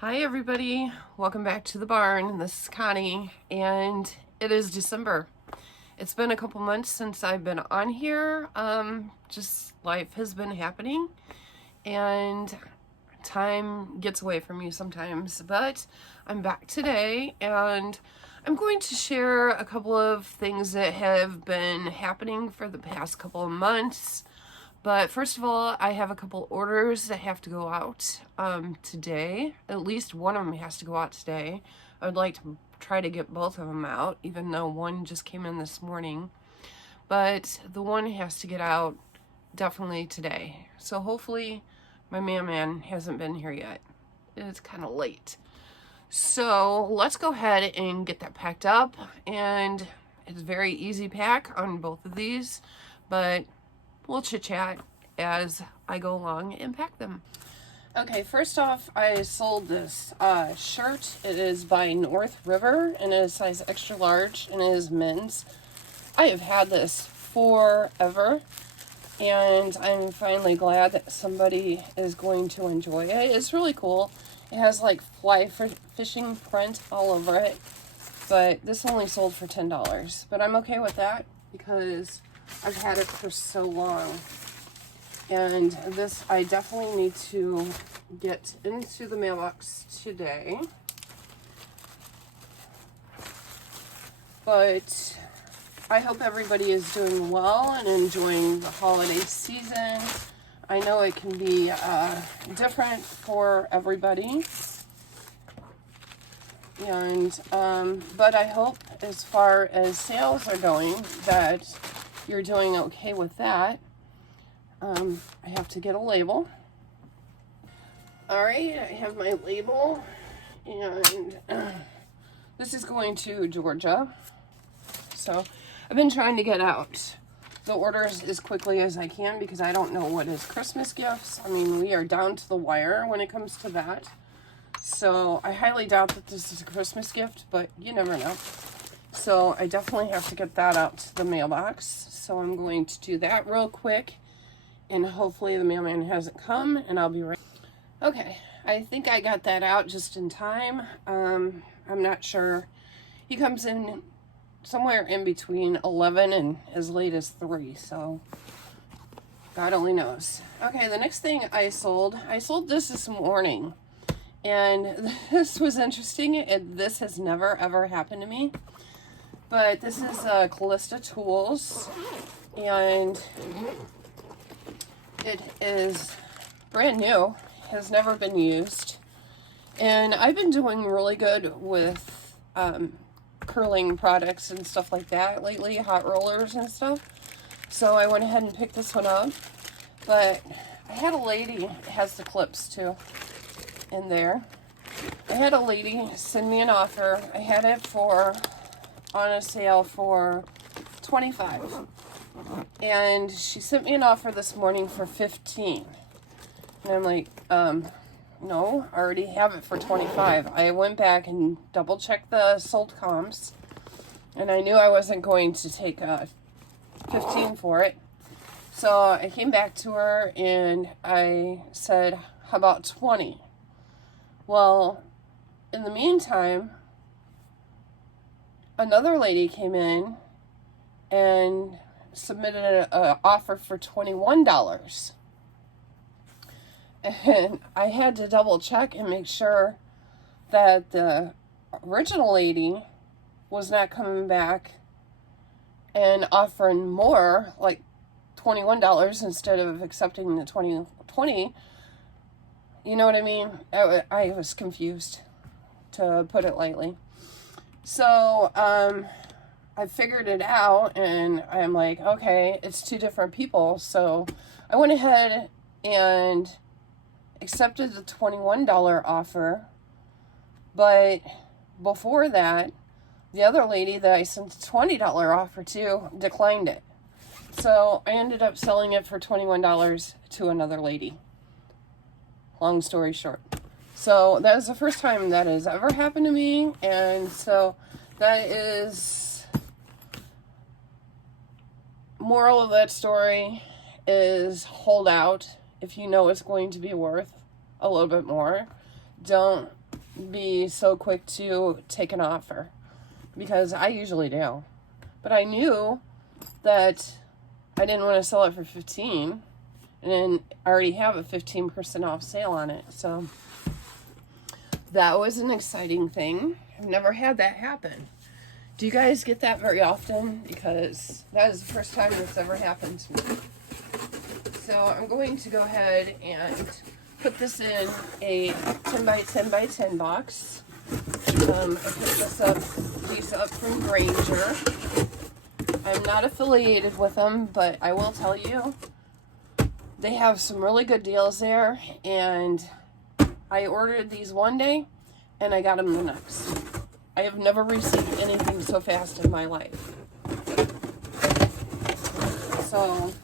Hi everybody, welcome back to the barn. This is Connie and it is December. It's been a couple months since I've been on here. Just life has been happening and time gets away from you sometimes, but I'm back today and I'm going to share a couple of things that have been happening for the past couple of months. But first of all, I have a couple orders that have to go out today. At least one of them has to go out today. I would like to try to get both of them out, even though one just came in this morning. But the one has to get out definitely today. So hopefully my mailman hasn't been here yet. It's kind of late. So let's go ahead and get that packed up. And it's very easy pack on both of these, but we'll chit chat as I go along and pack them. Okay, first off, I sold this shirt. It is by North River and it is size extra large and it is men's. I have had this forever and I'm finally glad that somebody is going to enjoy it. It's really cool. It has like fly fishing print all over it, but this only sold for $10. But I'm okay with that because I've had it for so long. And this I definitely need to get into the mailbox today. But I hope everybody is doing well and enjoying the holiday season. I know it can be different for everybody. And but I hope as far as sales are going that you're doing okay with that. I have to get a label. Alright, I have my label, and this is going to Georgia. So I've been trying to get out the orders as quickly as I can because I don't know what is Christmas gifts. I mean, we are down to the wire when it comes to that. So I highly doubt that this is a Christmas gift, but you never know. So I definitely have to get that out to the mailbox. So I'm going to do that real quick. And hopefully the mailman hasn't come and I'll be ready. Okay, I think I got that out just in time. I'm not sure. He comes in somewhere in between 11 and as late as 3. So God only knows. Okay, the next thing I sold this morning. And this was interesting. This has never ever happened to me. But this is Callista Tools, and it is brand new, has never been used. And I've been doing really good with curling products and stuff like that lately, hot rollers and stuff. So I went ahead and picked this one up. But I had a lady, it has the clips too in there. I had a lady send me an offer. I had it on a sale for $25. And she sent me an offer this morning for $15. And I'm like, no, I already have it for $25. I went back and double checked the sold comps. And I knew I wasn't going to take $15 for it. So I came back to her and I said, how about $20? Well, in the meantime, another lady came in and submitted an offer for $21. And I had to double check and make sure that the original lady was not coming back and offering more, like $21 instead of accepting the $20. You know what I mean? I was confused, to put it lightly. So, I figured it out, and I'm like, okay, it's two different people. So I went ahead and accepted the $21 offer. But before that, the other lady that I sent the $20 offer to declined it. So I ended up selling it for $21 to another lady. Long story short. So that is the first time that has ever happened to me. And so that is, moral of that story is hold out if you know it's going to be worth a little bit more. Don't be so quick to take an offer, because I usually do. But I knew that I didn't want to sell it for 15, and then I already have a 15% off sale on it. So that was an exciting thing. I've never had that happen. Do you guys get that very often? Because that is the first time that's ever happened to me. So I'm going to go ahead and put this in a 10 by 10 by 10 box. I picked these up from Grainger. I'm not affiliated with them, but I will tell you, they have some really good deals there, and I ordered these one day, and I got them the next. I have never received anything so fast in my life. So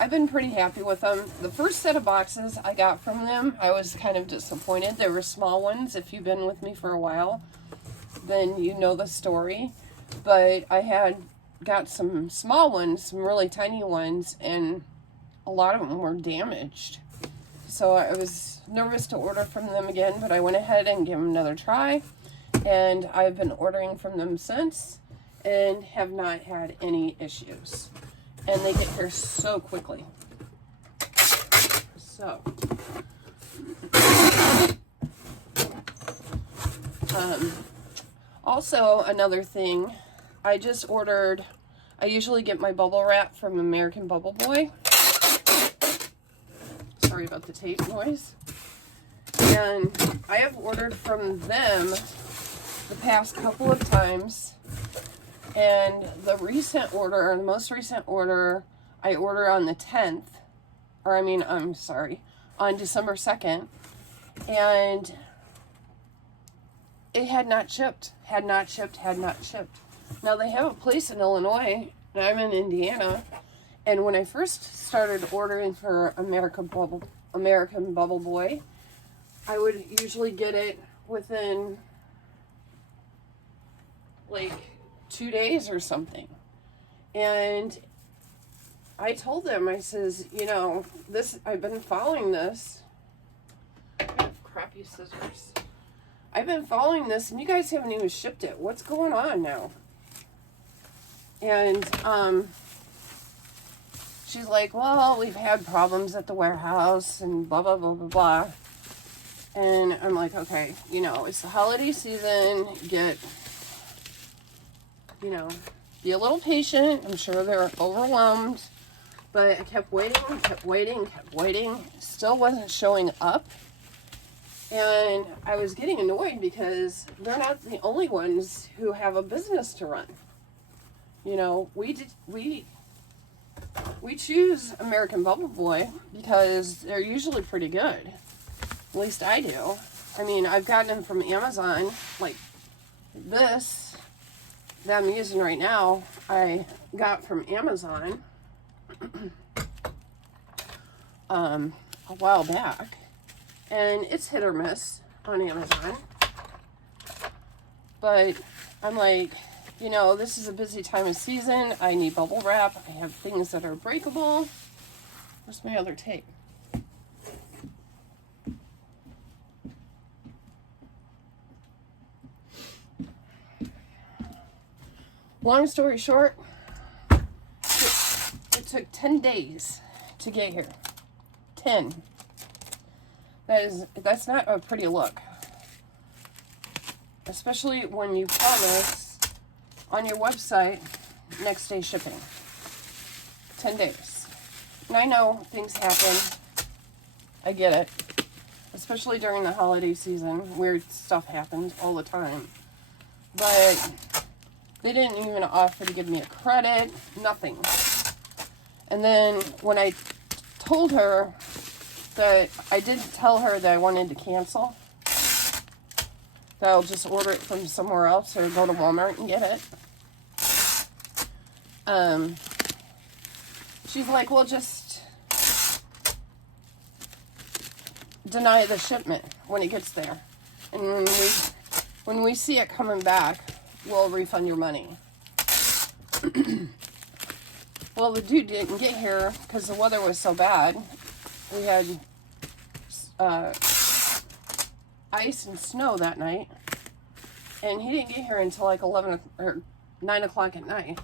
I've been pretty happy with them. The first set of boxes I got from them, I was kind of disappointed. They were small ones. If you've been with me for a while, then you know the story. But I had got some small ones, some really tiny ones, and a lot of them were damaged. So I was nervous to order from them again, but I went ahead and gave them another try. And I've been ordering from them since and have not had any issues. And they get here so quickly. So, also another thing, I just ordered, I usually get my bubble wrap from American Bubble Boy. Sorry about the tape noise. And I have ordered from them the past couple of times, and the recent order, or the most recent order, I ordered on the 10th, or I'm sorry, on December 2nd, and it had not shipped. Now they have a place in Illinois, and I'm in Indiana, and when I first started ordering for American Bubble Boy, I would usually get it within like 2 days or something. And I told them, I says, I've been following this. I have crappy scissors. I've been following this, and you guys haven't even shipped it. What's going on now? And she's like, well, we've had problems at the warehouse and blah, blah, blah, blah, blah. And I'm like, okay, it's the holiday season. Be a little patient. I'm sure they're overwhelmed. But I kept waiting. Still wasn't showing up. And I was getting annoyed because they're not the only ones who have a business to run. We choose American Bubble Boy because they're usually pretty good. At least I do. I've gotten them from Amazon, like this that I'm using right now, I got from Amazon a while back, and it's hit or miss on Amazon. But I'm like, this is a busy time of season. I need bubble wrap. I have things that are breakable. Where's my other tape? Long story short, it took 10 days to get here. 10. That's not a pretty look. Especially when you promise on your website next day shipping. 10 days. And I know things happen. I get it. Especially during the holiday season. Weird stuff happens all the time. But they didn't even offer to give me a credit. Nothing. And then when I told her that I did tell her that I wanted to cancel, that I'll just order it from somewhere else or go to Walmart and get it. She's like, well, just deny the shipment when it gets there. And when we see it coming back, we'll refund your money. Well, the dude didn't get here because the weather was so bad. We had ice and snow that night, and he didn't get here until like 11 or 9 o'clock at night.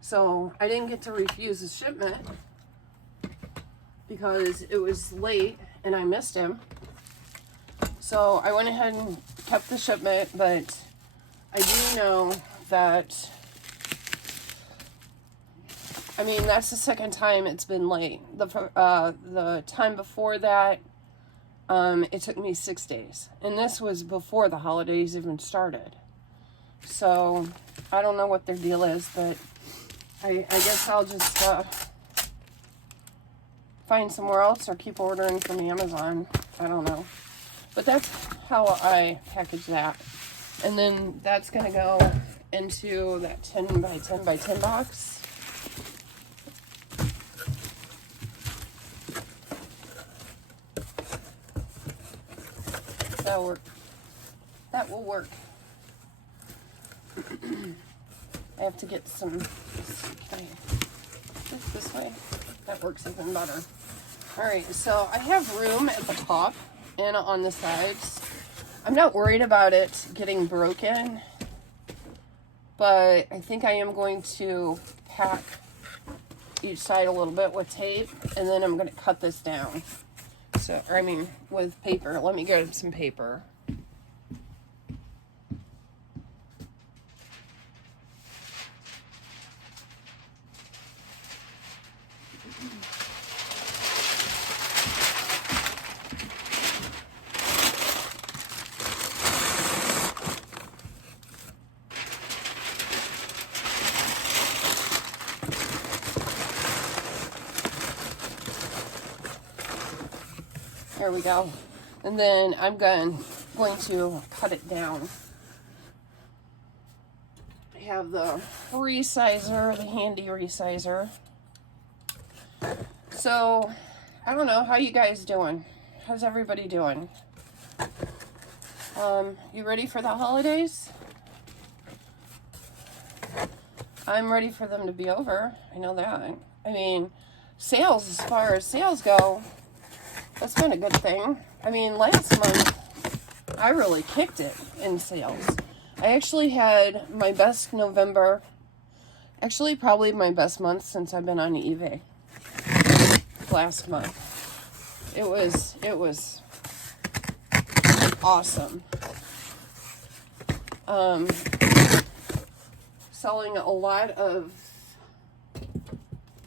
So I didn't get to refuse his shipment because it was late and I missed him. So I went ahead and kept the shipment, but I do know that, I mean, that's the second time it's been late. The time before that, it took me 6 days. And this was before the holidays even started. So I don't know what their deal is, but I guess I'll just find somewhere else or keep ordering from Amazon. I don't know. But that's how I package that. And then that's going to go into that 10 by 10 by 10 box. That'll work. That will work. I have to get some. Okay, this way. That works even better. All right, so I have room at the top and on the sides. I'm not worried about it getting broken, but I think I am going to pack each side a little bit with tape, and then I'm going to cut this down. So, or I mean, with paper. Let me get some paper. There we go. And then I'm going to cut it down. I have the resizer, the handy resizer. So, I don't know, how you guys doing? How's everybody doing? You ready for the holidays? I'm ready for them to be over. I know that. I mean, sales, as far as sales go, that's been a good thing. I mean, last month, I really kicked it in sales. I actually had my best November, actually probably my best month since I've been on eBay last month. It was awesome. Selling a lot of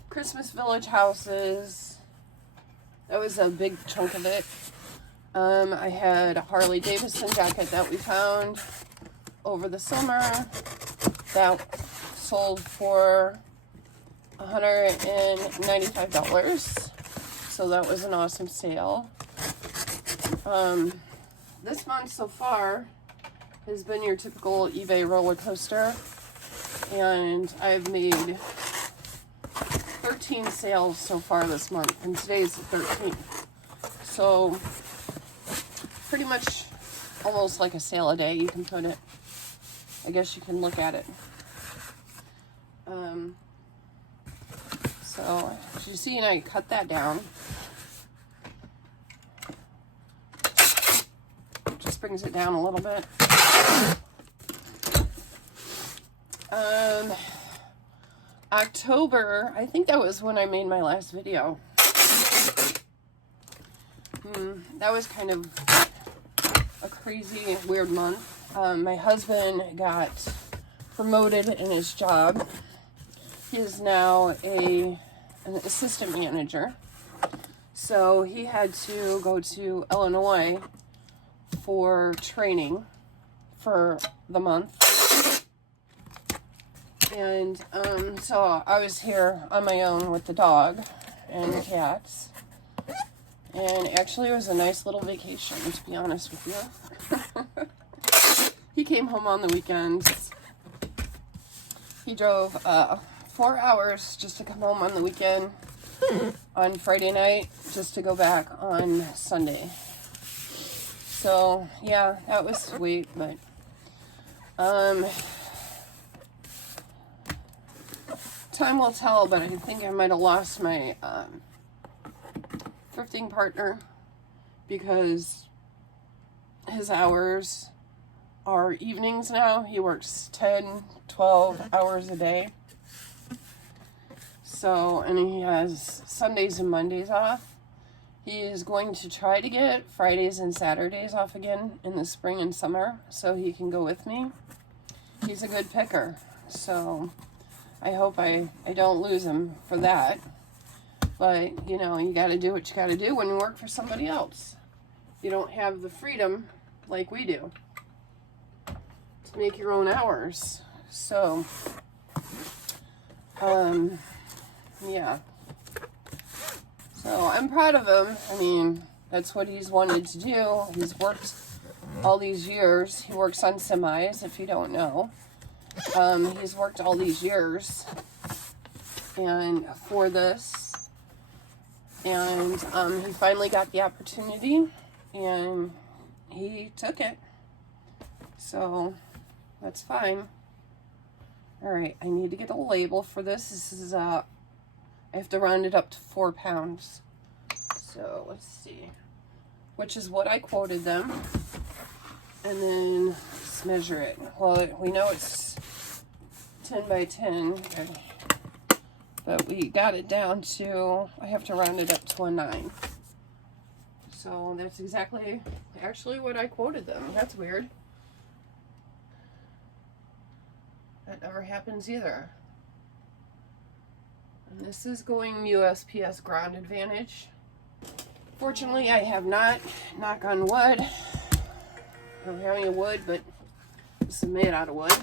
Christmas Village houses. That was a big chunk of it. I had a Harley Davidson jacket that we found over the summer that sold for $195. So that was an awesome sale. This month so far has been your typical eBay roller coaster. And I've made 13 sales so far this month, and today's the 13th. So, pretty much almost like a sale a day, you can put it. I guess you can look at it. So, as you see, I cut that down. Just brings it down a little bit. October, I think that was when I made my last video. That was kind of a crazy, weird month. My husband got promoted in his job. He is now an assistant manager. So he had to go to Illinois for training for the month. And so I was here on my own with the dog and the cats. And actually it was a nice little vacation, to be honest with you. He came home on the weekends. He drove 4 hours just to come home on the weekend on Friday night, just to go back on Sunday. So yeah, that was sweet, but time will tell, but I think I might have lost my thrifting partner because his hours are evenings now. He works 10, 12 hours a day. So, and he has Sundays and Mondays off. He is going to try to get Fridays and Saturdays off again in the spring and summer so he can go with me. He's a good picker, so I hope I don't lose him for that. But, you know, you got to do what you got to do when you work for somebody else. You don't have the freedom like we do to make your own hours. So, yeah. So I'm proud of him. I mean, that's what he's wanted to do. He's worked all these years. He works on semis, if you don't know. He's worked all these years and for this. And he finally got the opportunity and he took it. So that's fine. All right, I need to get a label for this. This is I have to round it up to 4 pounds. So let's see, which is what I quoted them. And then let's measure it. Well, we know it's 10 by 10, but we got it down to, I have to round it up to a 9. So that's exactly actually what I quoted them. That's weird. That never happens either. And this is going USPS Ground Advantage. Fortunately, I have not, knock on wood, I don't have any wood, but this is made out of wood.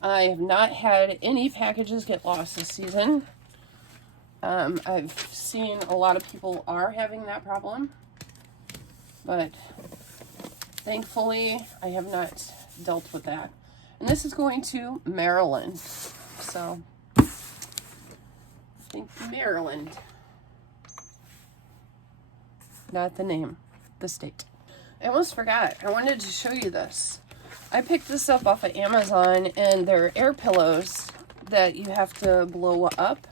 I have not had any packages get lost this season. I've seen a lot of people are having that problem, but thankfully I have not dealt with that. And this is going to Maryland. So, I think Maryland. Not the name, the state. I almost forgot. I wanted to show you this. I picked this up off of Amazon, and they're air pillows that you have to blow up.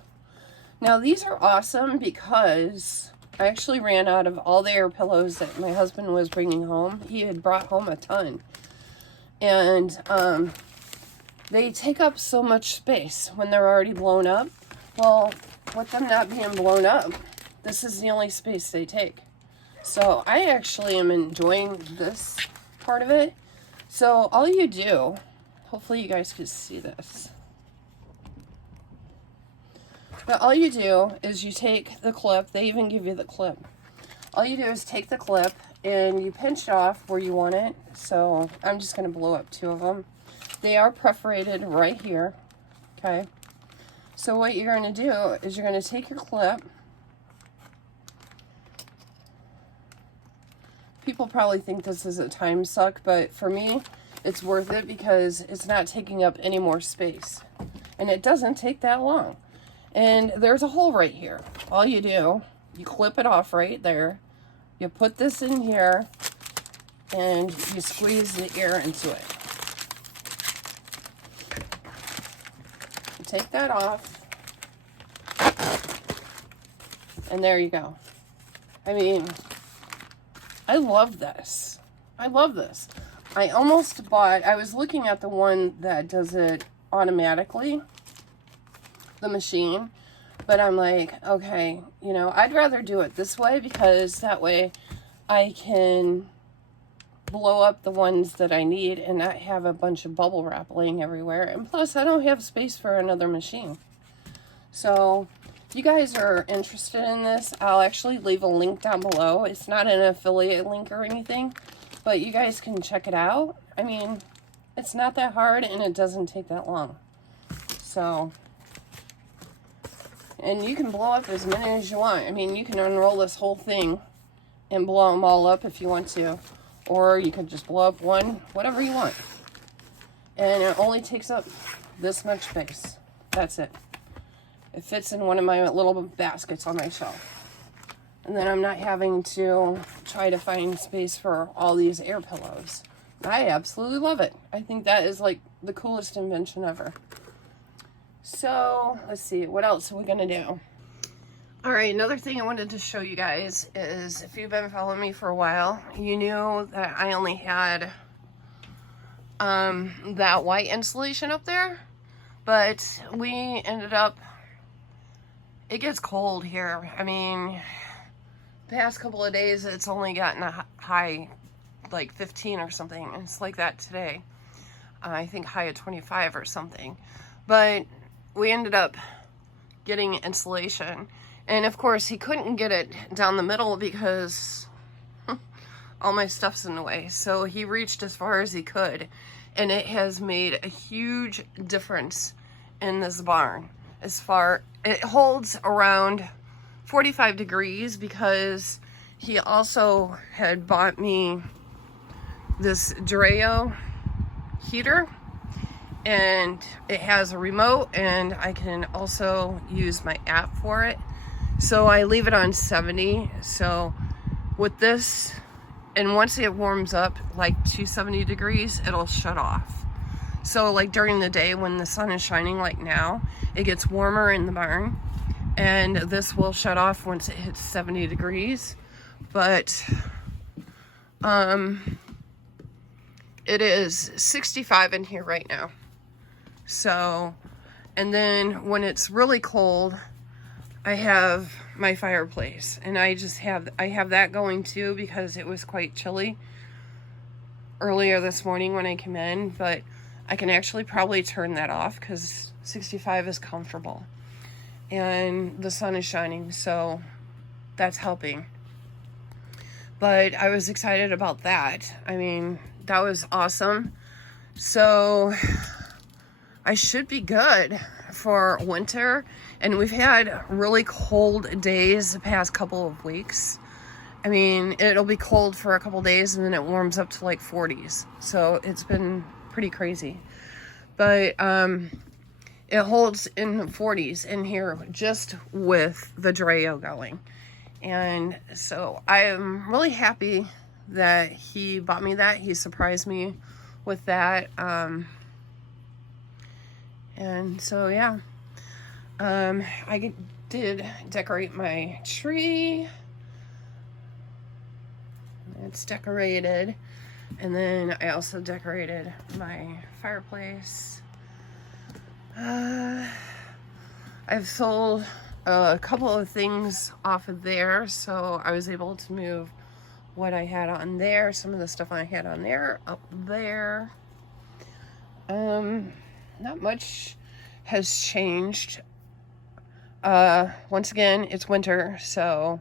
Now, these are awesome because I actually ran out of all the air pillows that my husband was bringing home. He had brought home a ton. And they take up so much space when they're already blown up. Well, with them not being blown up, this is the only space they take. So I actually am enjoying this part of it. So all you do, hopefully you guys can see this. But all you do is you take the clip. They even give you the clip. All you do is take the clip and you pinch it off where you want it. So I'm just going to blow up 2 of them. They are perforated right here. Okay. So what you're going to do is you're going to take your clip. People probably think this is a time suck, but for me, it's worth it because it's not taking up any more space. And it doesn't take that long. And there's a hole right here. All you do, you clip it off right there. You put this in here, and you squeeze the air into it. You take that off. And there you go. I mean, I love this. I love this. I almost bought, I was looking at the one that does it automatically, the machine, but I'm like, okay, you know, I'd rather do it this way because that way I can blow up the ones that I need and not have a bunch of bubble wrap laying everywhere. And plus, I don't have space for another machine. So, if you guys are interested in this, I'll actually leave a link down below. It's not an affiliate link or anything, but you guys can check it out. I mean, it's not that hard and it doesn't take that long. So, and you can blow up as many as you want. I mean, you can unroll this whole thing and blow them all up if you want to. Or you could just blow up one, whatever you want. And it only takes up this much space. That's it. It fits in one of my little baskets on my shelf. And then I'm not having to try to find space for all these air pillows. I absolutely love it. I think that is like the coolest invention ever. So, let's see. What else are we going to do? All right, another thing I wanted to show you guys is, if you've been following me for a while, you knew that I only had that white insulation up there, but we ended up, it gets cold here. I mean, the past couple of days it's only gotten a high like 15 or something. It's like that today. I think high at 25 or something. But we ended up getting insulation. And of course, he couldn't get it down the middle because all my stuff's in the way. So he reached as far as he could. And it has made a huge difference in this barn. It holds around 45 degrees because he also had bought me this Dreo heater, and it has a remote, and I can also use my app for it. So I leave it on 70. So with this, and once it warms up like to 70 degrees, it'll shut off. So like during the day when the sun is shining like now, it gets warmer in the barn, and this will shut off once it hits 70 degrees. But it is 65 in here right now. So, and then when it's really cold, I have my fireplace, and I have that going too because it was quite chilly earlier this morning when I came in, but I can actually probably turn that off because 65 is comfortable and the sun is shining, so that's helping. But I was excited about that. I mean, that was awesome. So I should be good for winter. And we've had really cold days the past couple of weeks. I mean, it'll be cold for a couple days and then it warms up to like 40s. So it's been pretty crazy. But it holds in 40s in here just with the Dreo going. And so I am really happy that he bought me that. He surprised me with that. And so, yeah. I did decorate my tree. It's decorated. And then I also decorated my fireplace. I've sold a couple of things off of there, so I was able to move what I had on there, some of the stuff I had on there, up there. Not much has changed. Once again, it's winter, so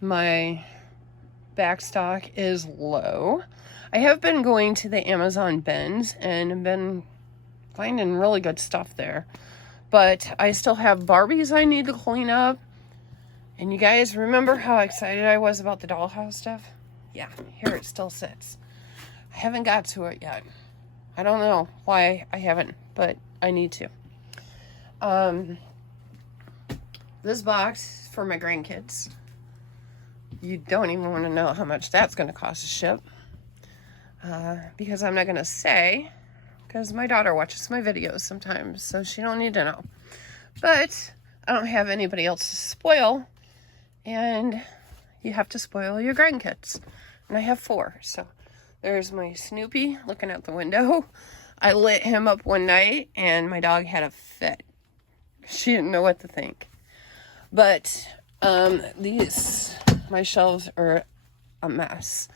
my backstock is low. I have been going to the Amazon bins and been finding really good stuff there. But I still have Barbies I need to clean up. And you guys remember how excited I was about the dollhouse stuff? Yeah, here it still sits. I haven't got to it yet. I don't know why I haven't, but I need to. This box is for my grandkids. You don't even want to know how much that's going to cost to ship. Because I'm not going to say, because my daughter watches my videos sometimes, so she don't need to know. But I don't have anybody else to spoil, and you have to spoil your grandkids. And I have 4, so there's my Snoopy looking out the window. I lit him up one night, and my dog had a fit. She didn't know what to think. But my shelves are a mess.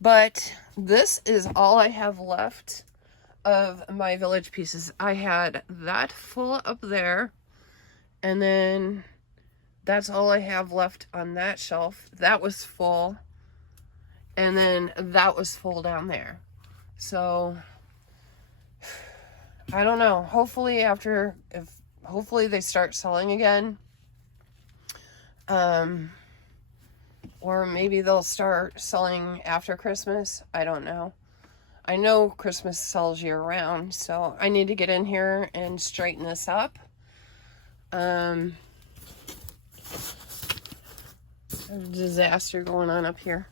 But this is all I have left of my village pieces. I had that full up there, and then that's all I have left on that shelf. That was full, and then that was full down there. So I don't know. Hopefully hopefully they start selling again. Or maybe they'll start selling after Christmas. I don't know. I know Christmas sells year round, so I need to get in here and straighten this up. There's a disaster going on up here.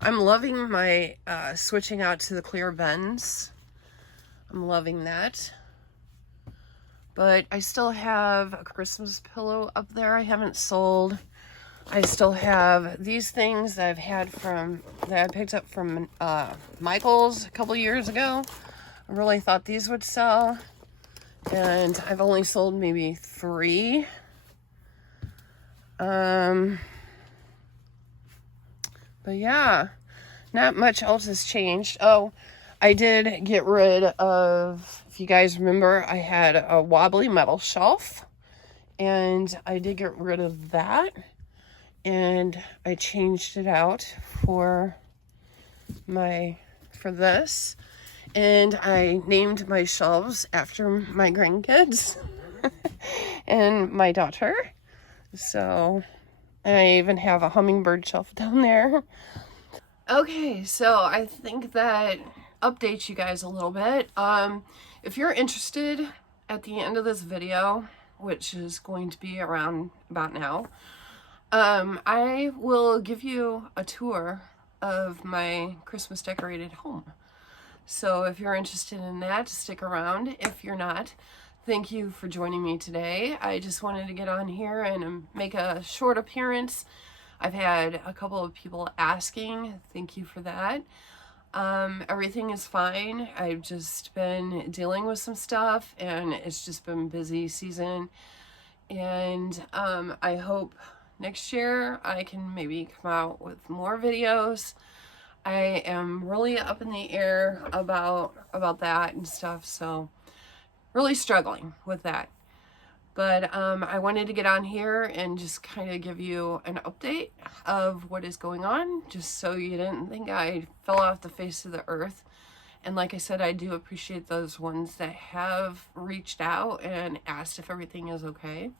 I'm loving my switching out to the clear bends. I'm loving that. But I still have a Christmas pillow up there I haven't sold. I still have these things that I've had that I picked up from Michael's a couple years ago. I really thought these would sell, and I've only sold maybe 3. But yeah, not much else has changed. Oh, I did get rid of, if you guys remember, I had a wobbly metal shelf, and I did get rid of that. And I changed it out for this, and I named my shelves after my grandkids and my daughter. So I even have a hummingbird shelf down there. Okay, so I think that updates you guys a little bit. If you're interested, at the end of this video, which is going to be around about now, I will give you a tour of my Christmas decorated home. So if you're interested in that, stick around. If you're not, thank you for joining me today. I just wanted to get on here and make a short appearance. I've had a couple of people asking. Thank you for that. Everything is fine. I've just been dealing with some stuff, and it's just been busy season. And I hope next year I can maybe come out with more videos. I am really up in the air about that and stuff, so really struggling with that. But I wanted to get on here and just kind of give you an update of what is going on, just so you didn't think I fell off the face of the earth. And like I said, I do appreciate those ones that have reached out and asked if everything is okay.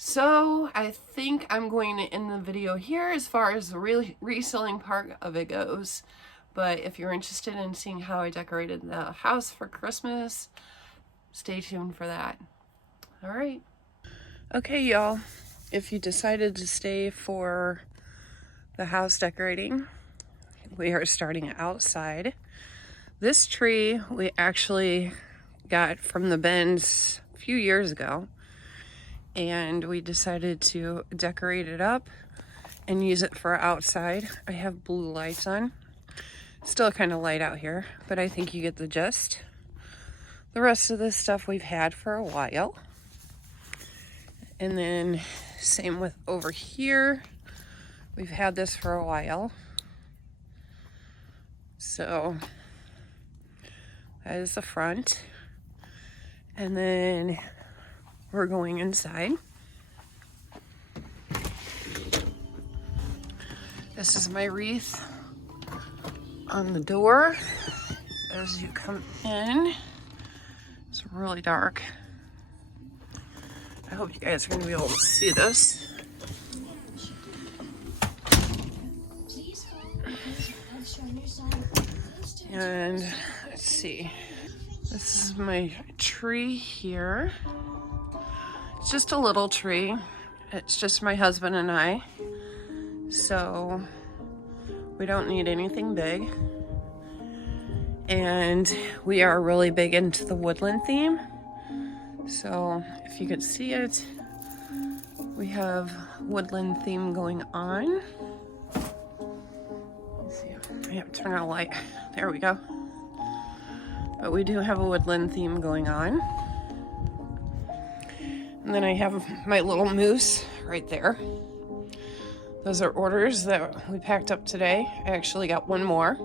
So I think I'm going to end the video here as far as the reselling part of it goes. But if you're interested in seeing how I decorated the house for Christmas, stay tuned for that. All right. Okay, y'all. If you decided to stay for the house decorating, we are starting outside. This tree we actually got from the Bends a few years ago, and we decided to decorate it up and use it for outside. I have blue lights on. Still kind of light out here, but I think you get the gist. The rest of this stuff we've had for a while. And then same with over here. We've had this for a while. So that is the front. And then we're going inside. This is my wreath on the door as you come in. It's really dark. I hope you guys are going to be able to see this. And let's see. This is my tree here. It's just a little tree. It's just my husband and I. So we don't need anything big. And we are really big into the woodland theme. So if you could see it, we have woodland theme going on. Let's see. I have to turn on a light. There we go. But we do have a woodland theme going on. And then I have my little moose right there. Those are orders that we packed up today. I actually got one more,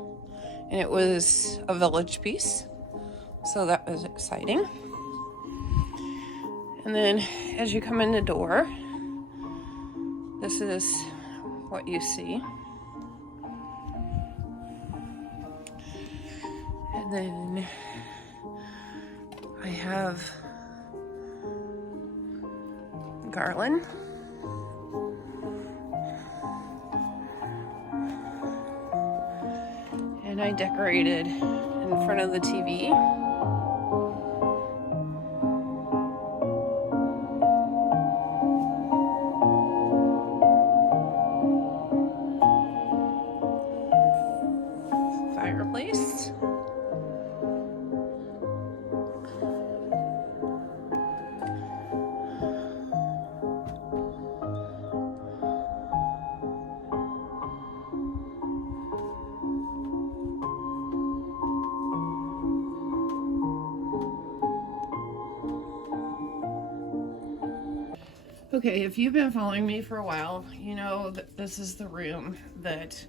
and it was a village piece. So that was exciting. And then as you come in the door, this is what you see. And then I have garland. And I decorated in front of the TV. Fireplace. Okay, if you've been following me for a while, you know that this is the room that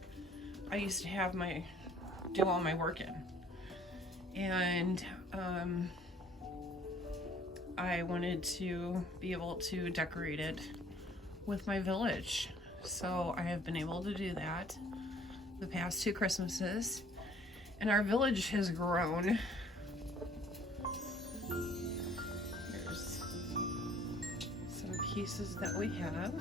I used to have do all my work in. And I wanted to be able to decorate it with my village. So I have been able to do that the past 2 Christmases. And our village has grown. Here's some pieces that we have.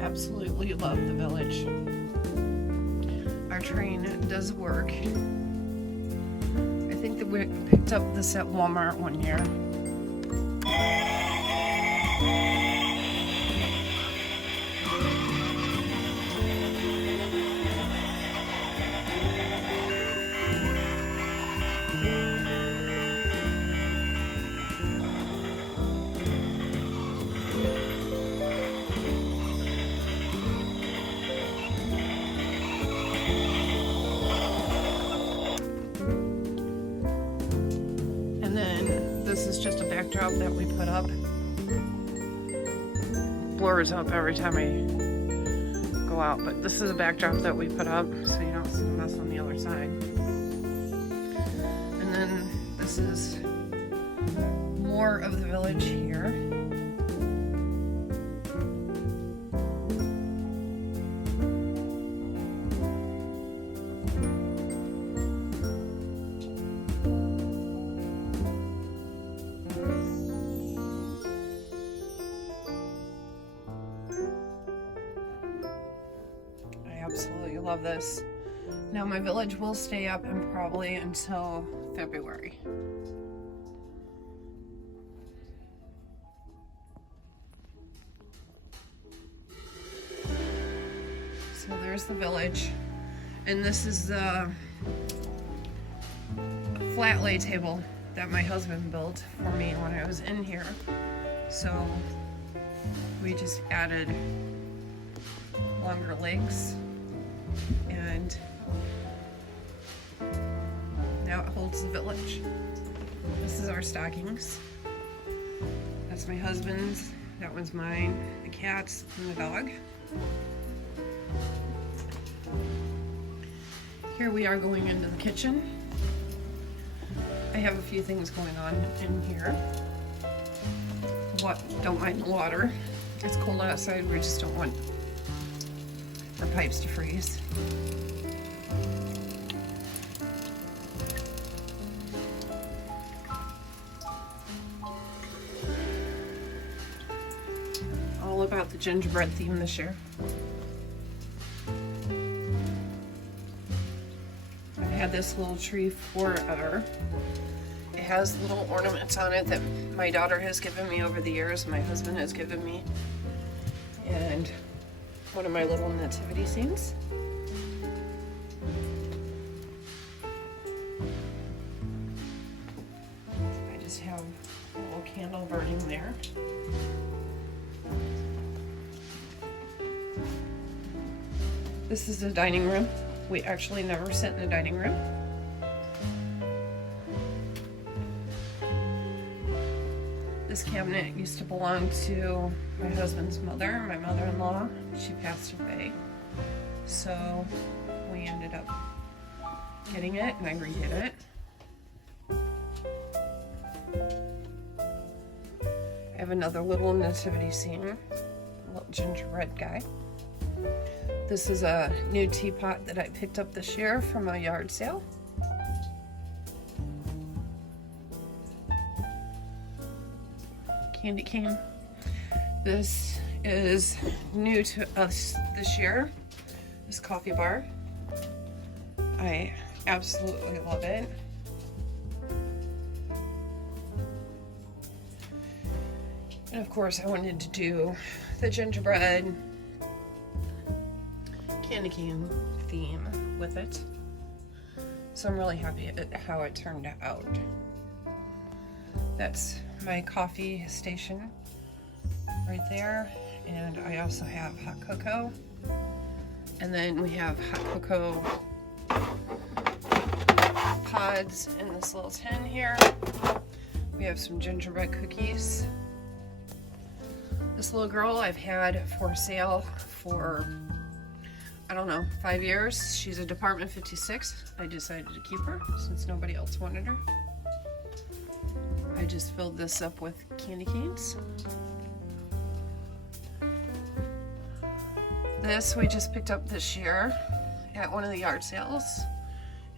Absolutely love the village. Our train does work. I think that we picked up this at Walmart one year. This is just a backdrop that we put up. Blurs up every time I go out, but this is a backdrop that we put up so you don't see the mess on the other side. And then this is more of the village here. Absolutely love this. Now my village will stay up and probably until February. So there's the village, and this is the flat lay table that my husband built for me when I was in here. So we just added longer legs, and now it holds the village. This is our stockings. That's my husband's, that one's mine, the cats, and the dog. Here we are going into the kitchen. I have a few things going on in here. Don't mind the water. It's cold outside, we just don't want our pipes to freeze. All about the gingerbread theme this year. I had this little tree forever. It has little ornaments on it that my daughter has given me over the years, my husband has given me, and one of my little nativity scenes. I just have a little candle burning there. This is the dining room. We actually never sit in the dining room. This cabinet used to belong to my husband's mother, my mother-in-law. She passed away. So we ended up getting it, and I redid it. I have another little nativity scene, a little gingerbread guy. This is a new teapot that I picked up this year from a yard sale. Candy cane. This is new to us this year, this coffee bar. I absolutely love it. And of course I wanted to do the gingerbread candy cane theme with it. So I'm really happy at how it turned out. That's my coffee station right there. And I also have hot cocoa. And then we have hot cocoa pods in this little tin here. We have some gingerbread cookies. This little girl I've had for sale for, I don't know, 5 years. She's a Department 56. I decided to keep her since nobody else wanted her. I just filled this up with candy canes. This we just picked up this year at one of the yard sales.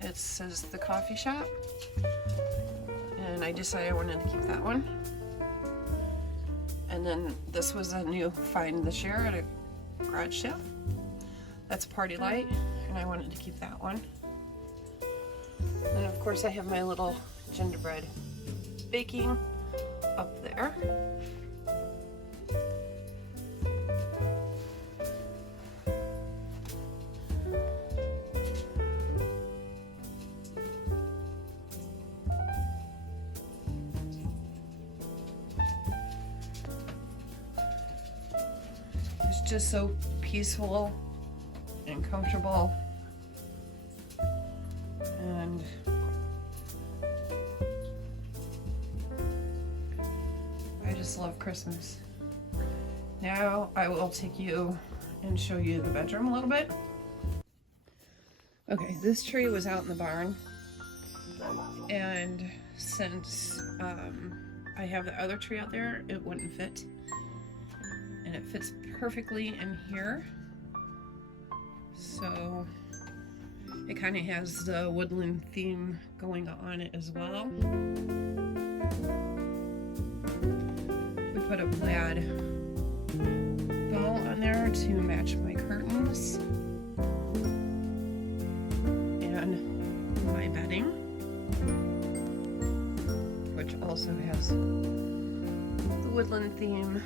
It says the coffee shop. And I decided I wanted to keep that one. And then this was a new find this year at a garage sale. That's Party Light, and I wanted to keep that one. And of course I have my little gingerbread baking up there. It's just so peaceful and comfortable, and I just love Christmas. Now I will take you and show you the bedroom a little bit. Okay, this tree was out in the barn, and since I have the other tree out there, it wouldn't fit, and it fits perfectly in here. So it kind of has the woodland theme going on it as well. We put a plaid bow on there to match my curtains and my bedding, which also has the woodland theme.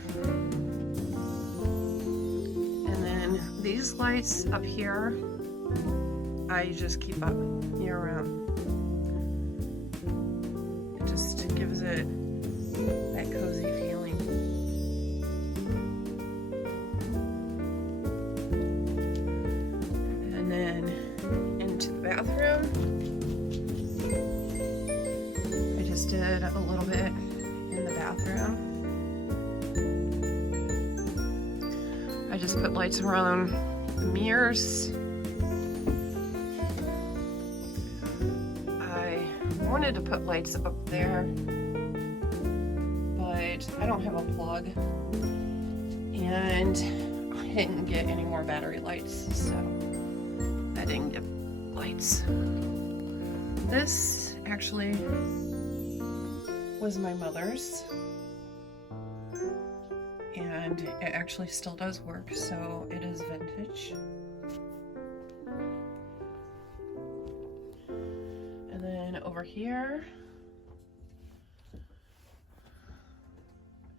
These lights up here, I just keep up year round. It just gives it that cozy feeling. And then into the bathroom, I just did a little bit in the bathroom. I just put lights around the mirrors. I wanted to put lights up there, but I don't have a plug, and I didn't get any more battery lights, so I didn't get lights. This actually was my mother's, and it actually still does work, so it is vintage. And then over here,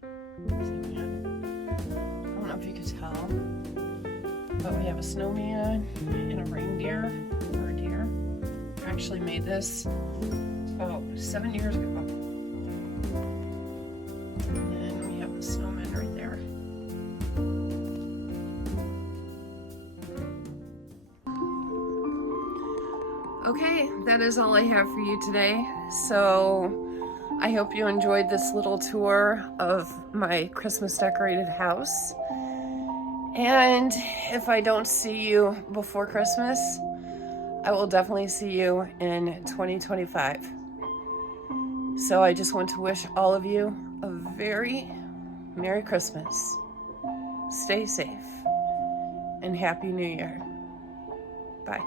I don't know if you could tell, but we have a snowman and a reindeer, or a deer. I actually made this about 7 years ago. And then we have the snowman right there. Okay, that is all I have for you today. So I hope you enjoyed this little tour of my Christmas decorated house. And if I don't see you before Christmas, I will definitely see you in 2025. So I just want to wish all of you a very Merry Christmas. Stay safe and Happy New Year. Bye.